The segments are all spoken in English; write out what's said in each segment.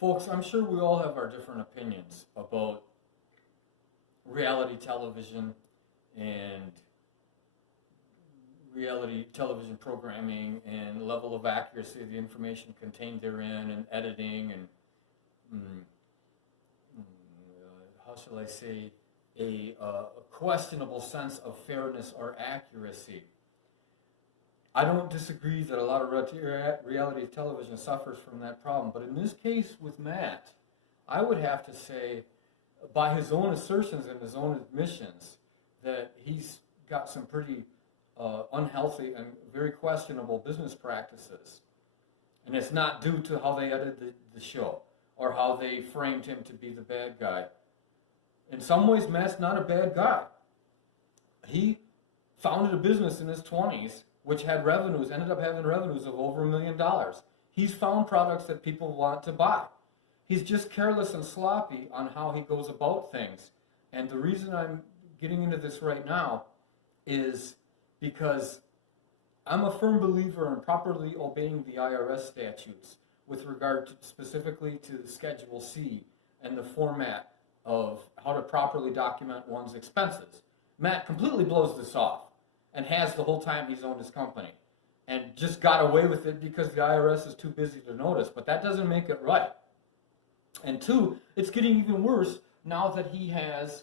Folks, I'm sure we all have our different opinions about reality television and reality television programming and level of accuracy of the information contained therein and editing and how shall I say, a questionable sense of fairness or accuracy. I don't disagree that a lot of reality television suffers from that problem, but in this case with Matt, I would have to say, by his own assertions and his own admissions, that he's got some pretty unhealthy and very questionable business practices. And it's not due to how they edited the show or how they framed him to be the bad guy. In some ways, Matt's not a bad guy. He founded a business in his 20s which had revenues, ended up having revenues of over $1 million. He's found products that people want to buy. He's just careless and sloppy on how he goes about things. And the reason I'm getting into this right now is because I'm a firm believer in properly obeying the IRS statutes with regard to, specifically to Schedule C and the format of how to properly document one's expenses. Matt completely blows this off and has the whole time he's owned his company and just got away with it because the IRS is too busy to notice, but that doesn't make it right. And two, it's getting even worse now that he has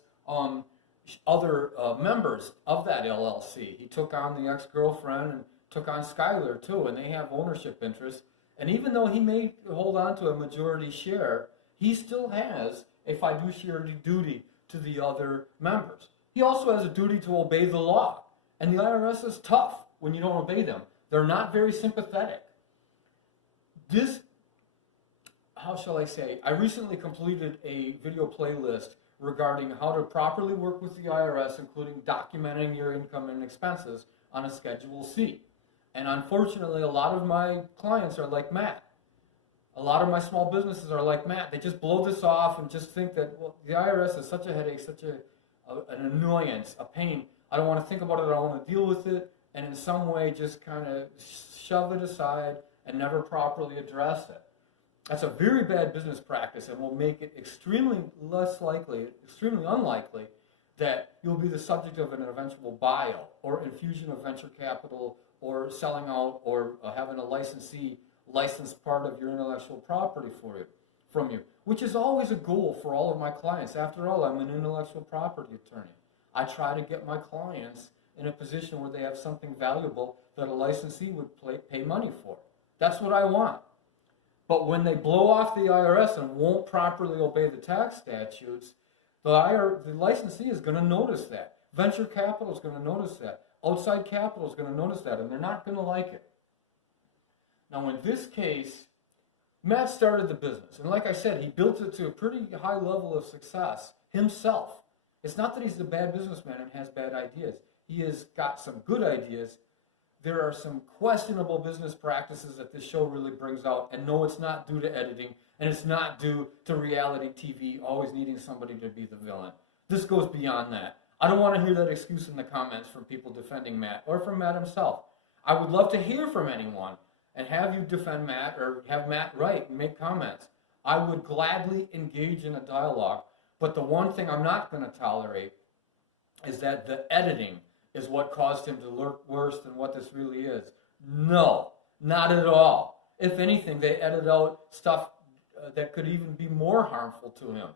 other members of that LLC. He took on the ex-girlfriend and took on Skylar too, and they have ownership interests. And even though he may hold on to a majority share, he still has a fiduciary duty to the other members. He also has a duty to obey the law. And the IRS is tough when you don't obey them. They're not very sympathetic. This, how shall I say, I recently completed a video playlist regarding how to properly work with the IRS, including documenting your income and expenses on a Schedule C. And unfortunately, a lot of my clients are like Matt. A lot of my small businesses are like Matt. They just blow this off and just think that, well, the IRS is such a headache, such an annoyance, a pain. I don't want to think about it, I don't want to deal with it, and in some way just kind of shove it aside and never properly address it. That's a very bad business practice and will make it extremely unlikely that you'll be the subject of an eventual buyout or infusion of venture capital or selling out or having a licensee license part of your intellectual property from you, which is always a goal for all of my clients. After all, I'm an intellectual property attorney. I try to get my clients in a position where they have something valuable that a licensee would pay money for. That's what I want. But when they blow off the IRS and won't properly obey the tax statutes, the licensee is going to notice that. Venture capital is going to notice that. Outside capital is going to notice that, and they're not going to like it. Now, in this case, Matt started the business, and like I said, he built it to a pretty high level of success himself. It's not that he's a bad businessman and has bad ideas. He has got some good ideas. There are some questionable business practices that this show really brings out. And no, it's not due to editing, and it's not due to reality TV always needing somebody to be the villain. This goes beyond that. I don't want to hear that excuse in the comments from people defending Matt or from Matt himself. I would love to hear from anyone and have you defend Matt or have Matt write and make comments. I would gladly engage in a dialogue. But the one thing I'm not going to tolerate is that the editing is what caused him to look worse than what this really is. No, not at all. If anything, they edit out stuff that could even be more harmful to him.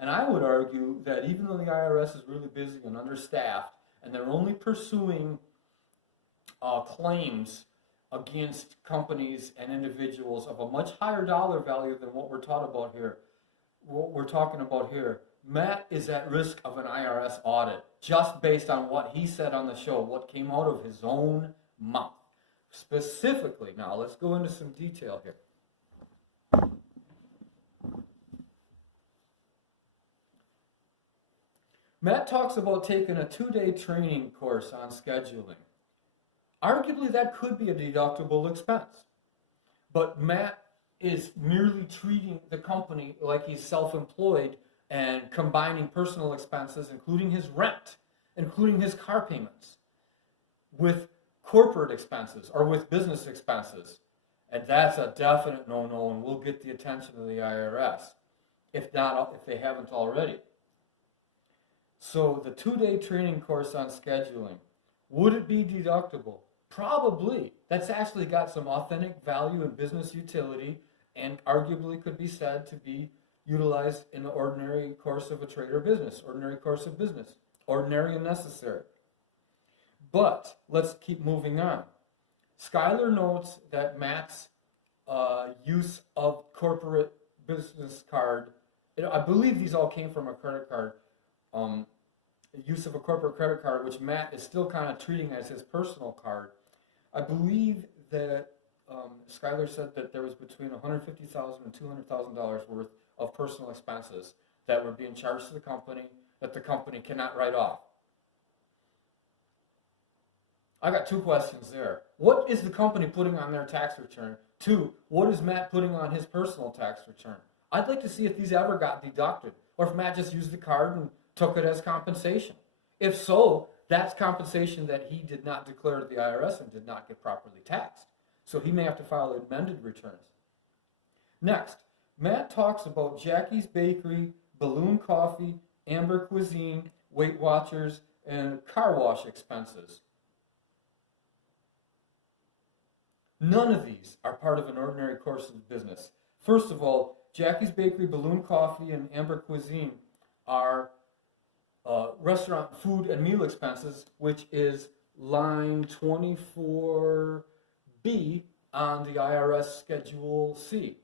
And I would argue that even though the IRS is really busy and understaffed, and they're only pursuing claims against companies and individuals of a much higher dollar value than what we're talking about here, Matt is at risk of an IRS audit just based on what he said on the show, what came out of his own mouth. Specifically, now let's go into some detail here. Matt talks about taking a 2-day training course on scheduling. Arguably, that could be a deductible expense. But Matt is merely treating the company like he's self-employed and combining personal expenses, including his rent, including his car payments, with corporate expenses or with business expenses. And that's a definite no-no, and will get the attention of the IRS, if they haven't already. So the 2-day training course on scheduling, would it be deductible? Probably. That's actually got some authentic value and business utility, and arguably could be said to be utilized in the ordinary course of a trade or business, ordinary course of business, ordinary and necessary. But let's keep moving on. Schuyler notes that Matt's use of corporate business card, I believe these all came from a credit card, use of a corporate credit card, which Matt is still kind of treating as his personal card. I believe that Schuyler said that there was between $150,000 and $200,000 worth of personal expenses that were being charged to the company that the company cannot write off. I got 2 questions there. What is the company putting on their tax return? 2, what is Matt putting on his personal tax return? I'd like to see if these ever got deducted, or if Matt just used the card and took it as compensation. If so, that's compensation that he did not declare to the IRS and did not get properly taxed. So he may have to file amended returns. Next, Matt talks about Jackie's Bakery, Balloon Coffee, Amber Cuisine, Weight Watchers, and car wash expenses. None of these are part of an ordinary course of business. First of all, Jackie's Bakery, Balloon Coffee, and Amber Cuisine are restaurant food and meal expenses, which is line 24B on the IRS Schedule C.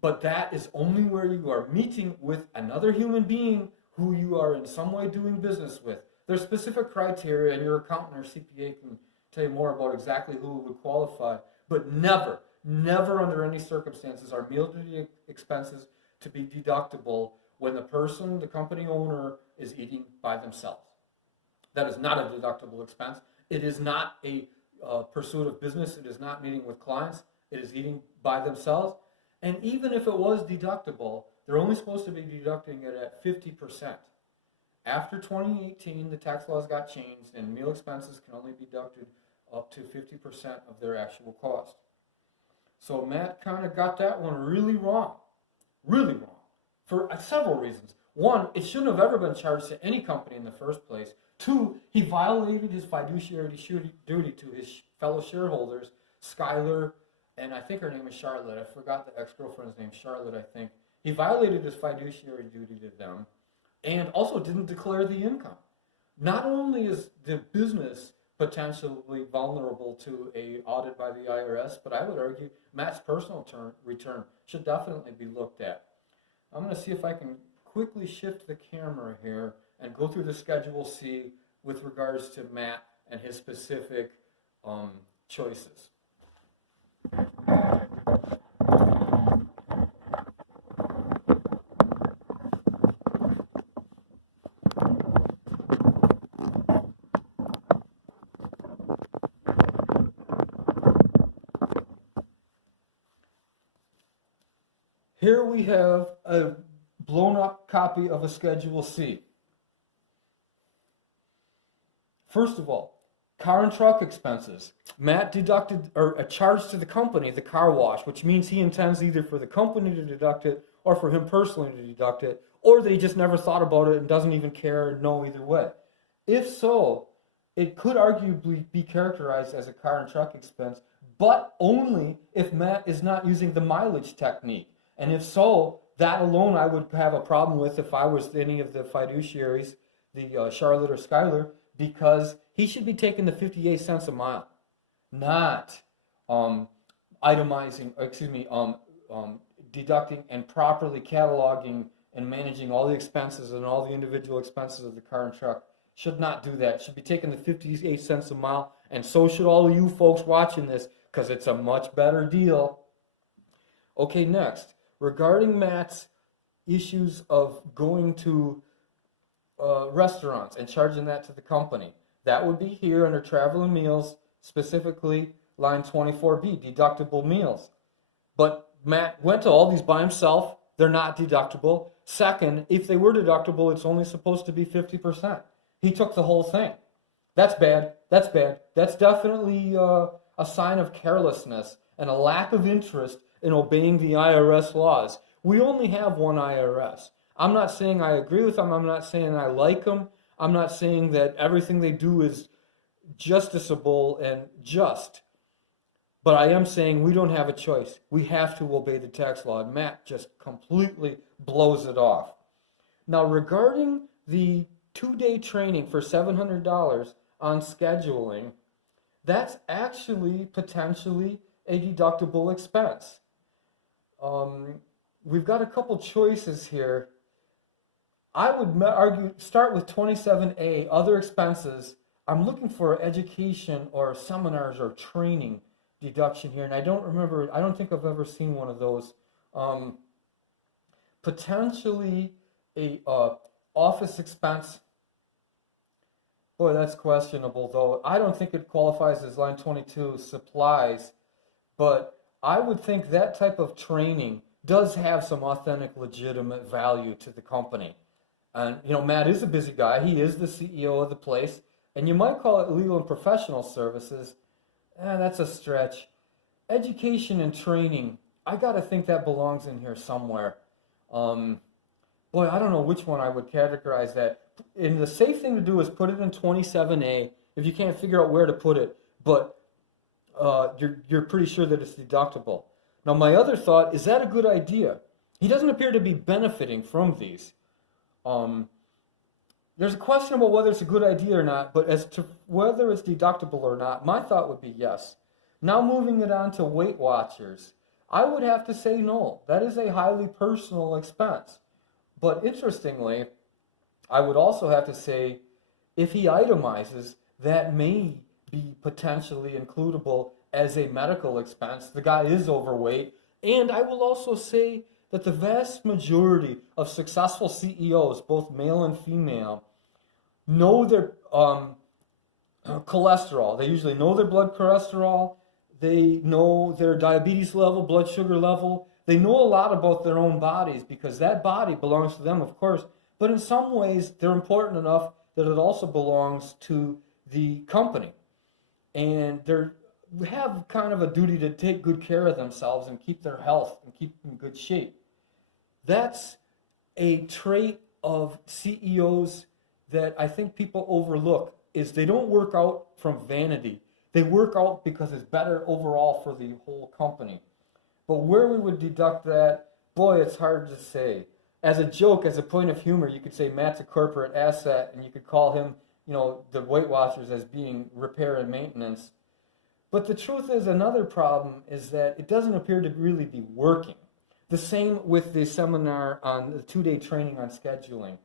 But that is only where you are meeting with another human being who you are in some way doing business with. There's specific criteria, and your accountant or CPA can tell you more about exactly who would qualify, but never under any circumstances are meal expenses to be deductible when the company owner, is eating by themselves. That is not a deductible expense. It is not a pursuit of business. It is not meeting with clients. It is eating by themselves. And even if it was deductible, they're only supposed to be deducting it at 50%. After 2018, the tax laws got changed, and meal expenses can only be deducted up to 50% of their actual cost. So Matt kind of got that one really wrong, for several reasons. 1, it shouldn't have ever been charged to any company in the first place. 2, he violated his fiduciary duty to his fellow shareholders, Schuyler, and I think her name is Charlotte. I forgot the ex-girlfriend's name, Charlotte, I think. He violated his fiduciary duty to them and also didn't declare the income. Not only is the business potentially vulnerable to an audit by the IRS, but I would argue Matt's personal return should definitely be looked at. I'm going to see if I can quickly shift the camera here and go through the Schedule C with regards to Matt and his specific choices. Here we have a blown up copy of a Schedule C. First of all, car and truck expenses. Matt deducted or charged to the company the car wash, which means he intends either for the company to deduct it or for him personally to deduct it, or that he just never thought about it and doesn't even care or know either way. If so, it could arguably be characterized as a car and truck expense, but only if Matt is not using the mileage technique. And if so, that alone I would have a problem with if I was any of the fiduciaries, the Charlotte or Schuyler, because he should be taking the 58 cents a mile, not deducting and properly cataloging and managing all the expenses and all the individual expenses of the car and truck. Should not do that. Should be taking the 58 cents a mile, and so should all of you folks watching this, because it's a much better deal. Okay, next. Regarding Matt's issues of going to restaurants and charging that to the company, that would be here under travel and meals, specifically line 24B, deductible meals. But Matt went to all these by himself. They're not deductible. Second, if they were deductible, it's only supposed to be 50%. He took the whole thing. That's bad. That's bad. That's definitely a sign of carelessness and a lack of interest in obeying the IRS laws. We only have one IRS. I'm not saying I agree with them. I'm not saying I like them. I'm not saying that everything they do is justiciable and just. But I am saying we don't have a choice. We have to obey the tax law. And Matt just completely blows it off. Now, regarding the 2-day training for $700 on scheduling, that's actually potentially a deductible expense. We've got a couple choices here. I would argue start with 27A, other expenses. I'm looking for education or seminars or training deduction here, and I don't think I've ever seen one of those. Potentially a office expense. Boy, that's questionable though. I don't think it qualifies as line 22 supplies, but I would think that type of training does have some authentic, legitimate value to the company. And Matt is a busy guy. He is the CEO of the place, and you might call it legal and professional services. That's a stretch. Education and training, I got to think that belongs in here somewhere. Boy, I don't know which one I would categorize that. And the safe thing to do is put it in 27A if you can't figure out where to put it, but you're pretty sure that it's deductible. Now, my other thought, is that a good idea? He doesn't appear to be benefiting from these. There's a question about whether it's a good idea or not, but as to whether it's deductible or not, my thought would be yes. Now moving it on to Weight Watchers, I would have to say no. That is a highly personal expense. But interestingly, I would also have to say if he itemizes, that may be potentially includable as a medical expense. The guy is overweight. And I will also say that the vast majority of successful CEOs, both male and female, know their cholesterol. They usually know their blood cholesterol. They know their diabetes level, blood sugar level. They know a lot about their own bodies because that body belongs to them, of course. But in some ways, they're important enough that it also belongs to the company. And they have kind of a duty to take good care of themselves and keep their health and keep in good shape. That's a trait of CEOs that I think people overlook, is they don't work out from vanity. They work out because it's better overall for the whole company. But where we would deduct that, boy, it's hard to say. As a joke, as a point of humor, you could say Matt's a corporate asset, and you could call him, the Weight Watchers as being repair and maintenance. But the truth is, another problem is that it doesn't appear to really be working. The same with the seminar on the 2-day training on scheduling.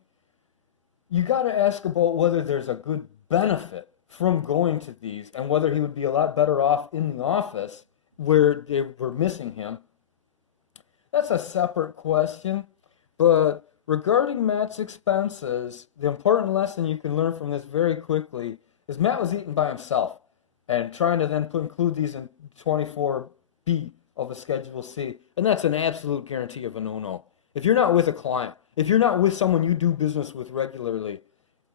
You got to ask about whether there's a good benefit from going to these and whether he would be a lot better off in the office where they were missing him. That's a separate question. But regarding Matt's expenses, the important lesson you can learn from this very quickly is Matt was eating by himself and trying to then include these in 24B of a Schedule C. And that's an absolute guarantee of a no-no. If you're not with a client, if you're not with someone you do business with regularly,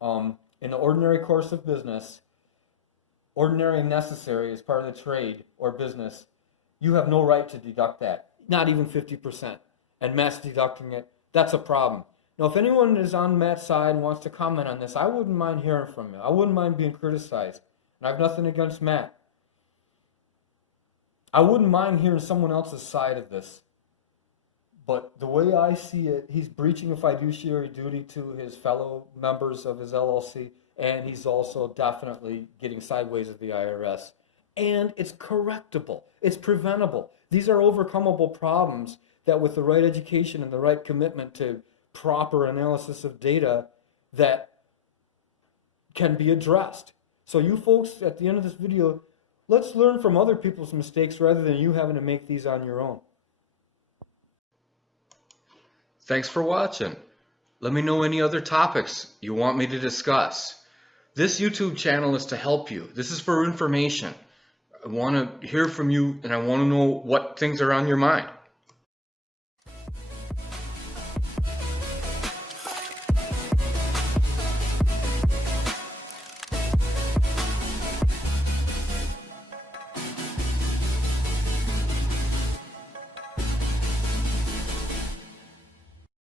in the ordinary course of business, ordinary and necessary as part of the trade or business, you have no right to deduct that, not even 50%. And Matt's deducting it. That's a problem. Now, if anyone is on Matt's side and wants to comment on this, I wouldn't mind hearing from you. I wouldn't mind being criticized. And I have nothing against Matt. I wouldn't mind hearing someone else's side of this. But the way I see it, he's breaching a fiduciary duty to his fellow members of his LLC, and he's also definitely getting sideways at the IRS. And it's correctable. It's preventable. These are overcomable problems that with the right education and the right commitment to proper analysis of data that can be addressed. So you folks, at the end of this video, let's learn from other people's mistakes rather than you having to make these on your own. Thanks for watching. Let me know any other topics you want me to discuss. This YouTube channel is to help you. This is for information. I want to hear from you and I want to know what things are on your mind.